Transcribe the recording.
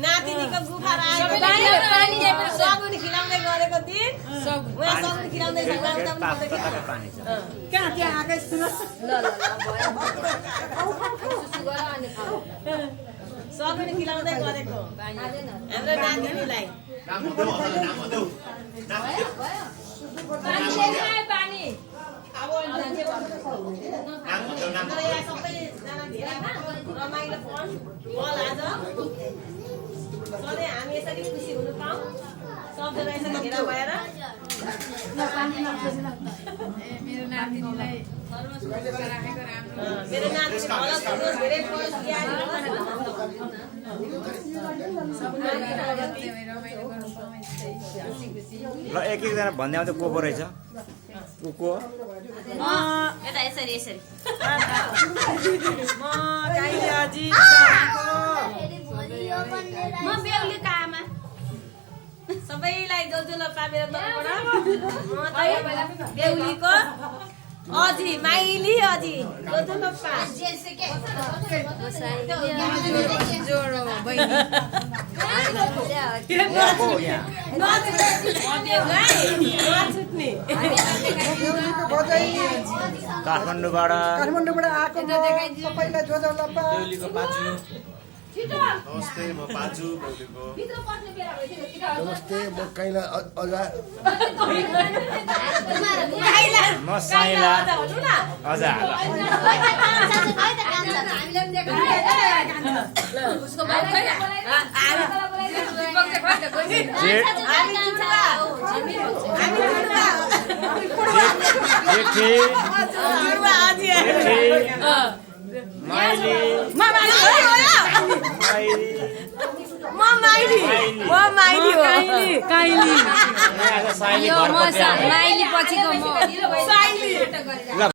नातिनीको गुफा आएको सगुन खिलाउँदै गरेको दिन उहाँ सगुन खिलाउँदै कहाँ त्यहाँ आएकै सुन्नुहोस् सगुन खिलाउँदै गरेको हाम्रो नातिनीलाई रमाइलो बल आज सधैँ हामी यसरी खुसी हुनु पाऊँ सबजना यसरी भेला भएर मेरो नातिनीलाई मेरो नातिनी फलस हुनुहोस् धेरै फलस ज्ञानी ल एक एकजना भन्दै आउँदा को पो रहेछ को यता यसरी यसरी म काइले अजी म बेहुलीको आमा सबैलाई जोजोलो पामेर तर्फबाट बेहुलीको अजी माइली अजी जोजोलो पा जोडो बहिनी काठमाडौँबाट आएको सबैलाई जोजोलप्पा नमस्ते म पाजु बोलेको नमस्ते म काइला अजा म साइला अझा माइली पछिको म